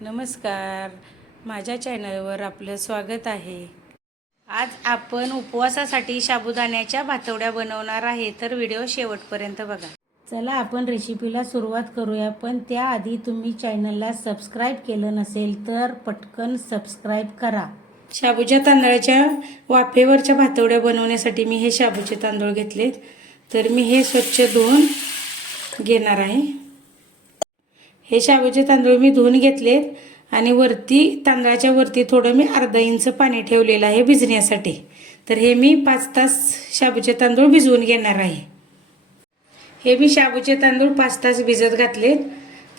नमस्कार, माझ्या चॅनलवर आपलं स्वागत आहे। आज आपण उपवासासाठी साबुदाण्याच्या भातवड्या बनवणार आहे, तर व्हिडिओ शेवटपर्यंत बघा। चला आपण रेसिपीला सुरुवात करूया, पण त्याआधी तुम्ही चॅनलला सबस्क्राईब केलं नसेल तर पटकन सबस्क्राईब करा। शाबूच्या तांदळाच्या वाफेवरच्या भातवड्या बनवण्यासाठी मी हे शाबूचे तांदूळ घेतलेत, तर मी हे स्वच्छ धुवून घेणार आहे। हे शाबूचे तांदूळ मी धुवून घेतलेत आणि वरती तांदळाच्या वरती थोडं मी अर्धा इंच पाणी ठेवलेलं आहे भिजण्यासाठी। तर हे मी 5 तास शाबूचे तांदूळ भिजवून घेणार आहे। हे मी शाबूचे तांदूळ 5 तास भिजत घातलेत,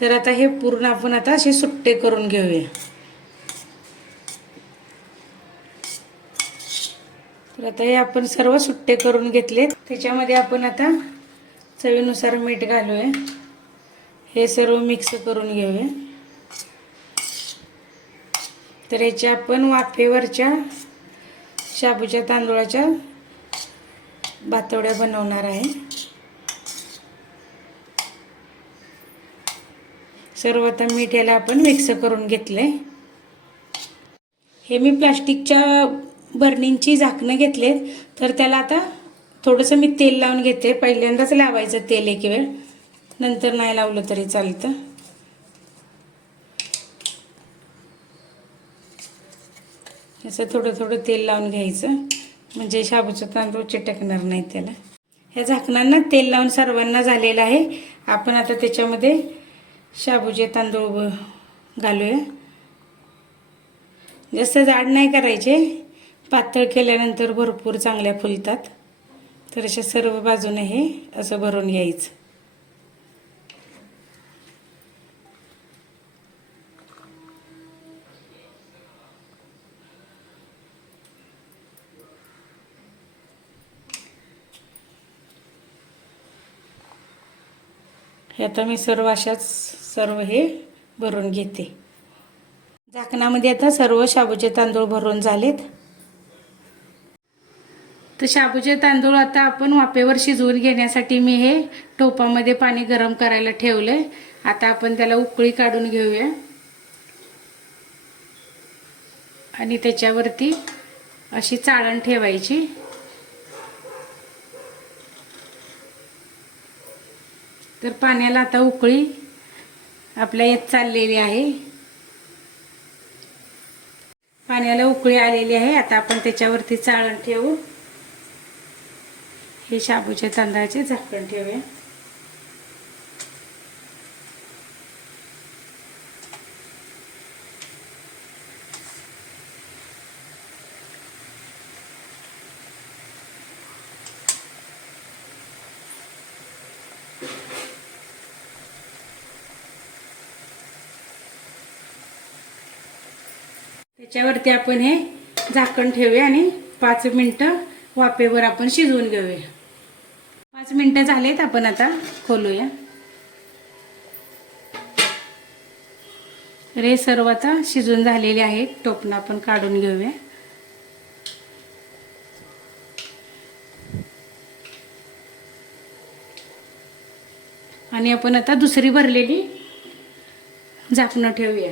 तर आता हे पूर्ण आपण आता असे सुट्टे करून घेऊया। तर आता हे आपण सर्व सुट्टे करून घेतलेत। त्याच्यामध्ये आपण आता चवीनुसार मीठ घालूया। हे सर्व मिक्स करून घेऊया। तर याचे आपण वाफेवरच्या शाबूच्या तांदूळाच्या भातवड्या बनवणार आहे। सर्व आता मीठ याला आपण मिक्स करून घेतले। हे मी प्लास्टिकच्या बर्नींची झाकणं घेतलेत, तर त्याला आता थोडंसं मी तेल लावून घेते। पहिल्यांदाच लावायचं तेल एक वेळ, नंतर नाही लावलं तरी चालतं। असं थोडं थोडं तेल लावून घ्यायचं, म्हणजे शाबूचं तांदूळ चिटकणार नाही त्याला। ह्या झाकणांना तेल लावून सर्वांना झालेलं आहे। आपण आता त्याच्यामध्ये शाबूचे तांदूळ घालूया। जास्त जाड नाही करायचे, पातळ केल्यानंतर भरपूर चांगल्या फुलतात। तर अशा सर्व बाजूने हे असं भरून घ्यायचं। हे आता मी सर्व हे भरून घेते। झाकणामध्ये आता सर्व शाबूचे तांदूळ भरून झालेत। तर शाबूचे तांदूळ आता आपण वाफेवर शिजवून घेण्यासाठी मी हे टोपामध्ये पाणी गरम करायला ठेवलंय। आता आपण त्याला उकळी काढून घेऊया आणि त्याच्यावरती अशी चाळण ठेवायची। तर पाण्याला आता उकळी आपल्या येत चाललेली आहे। पाण्याला उकळी आलेली आहे। आता आपण त्याच्यावरती चाळण ठेवू। हे शाबूच्या तांदळाचे झाकण ठेवूया। त्याच्यावरती आपण हे झाकण ठेवूया आणि 5 मिनिटं वाफेवर आपण शिजवून घेऊया। 5 मिनिटं झालेत, आपण आता खोलूया। तर हे सर्व आता शिजून झालेले आहेत। टोपणं आपण काढून घेऊया। आणि आपण आता दुसरी भरलेली झाकणं ठेवूया।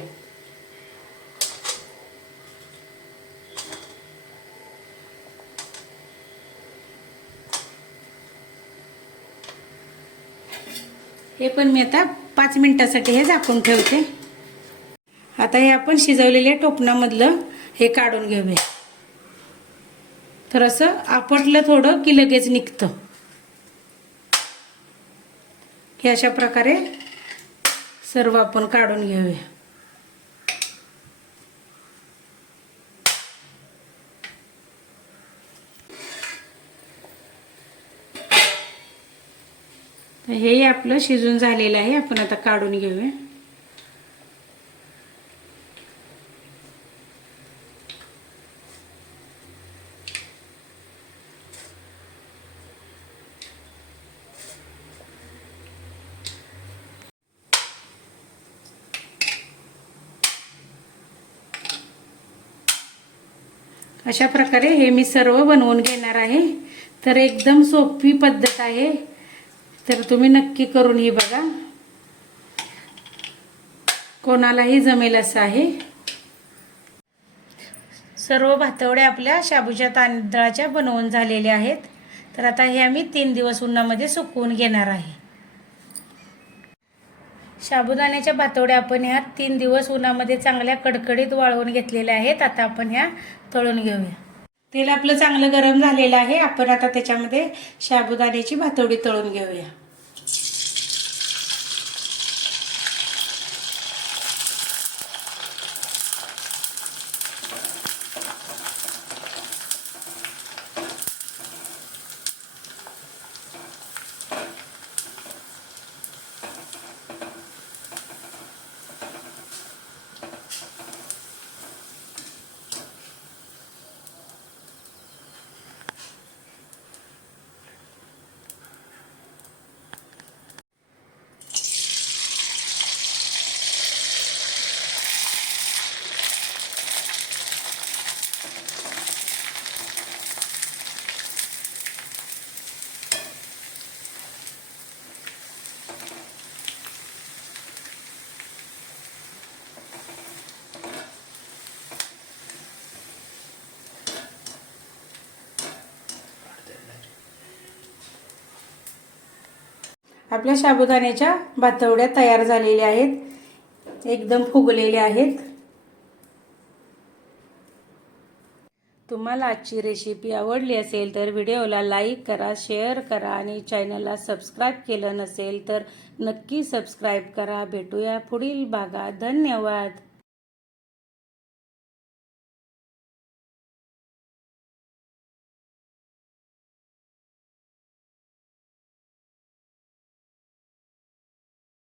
हे पण मी आता 5 मिनिटासाठी हे झाकून ठेवते। आता हे आपण शिजवलेल्या टोपणामधलं हे काढून घेऊया। तर असं आपटलं थोडं की लगेच निघतं। हे अशा प्रकारे सर्व आपण काढून घेऊया। हे आपलं शिजून झालेलं आहे। आपण आता काढून घेऊया। अशा प्रकारे हे मी सर्व बनवून घेणार आहे। तर एकदम सोपी पद्धत आहे, तर तुम्ही नक्की करून ही बघा। कोणालाही जमेल असं आहे. सर्व भातवड्या आपल्या शाबूच्या तांदळाच्या बनवून झालेल्या आहेत. तर आता हे आम्ही 3 दिवस उन्हामध्ये सुकवून घेणार आहे. साबुदाण्याच्या भातवड्या आपण ह्या 3 दिवस उन्हामध्ये चांगल्या कडकडीत वाळवून घेतलेल्या आहेत. आता आपण ह्या तळून घेऊया. तेल आपलं चांगलं गरम झालेलं आहे. आपण आता त्याच्यामध्ये साबुदाण्याची भातवडी तळून घेऊया. आपल्या साबुदाण्याच्या भातवड्या तयार झालेल्या आहेत. एकदम फुगलेल्या आहेत. तुम्हाला आजची रेसिपी आवडली असेल तर व्हिडिओला लाईक करा, शेअर करा आणि चॅनलला सबस्क्राईब केलं नसेल तर नक्की सबस्क्राईब करा. भेटूया पुढील भागात. धन्यवाद.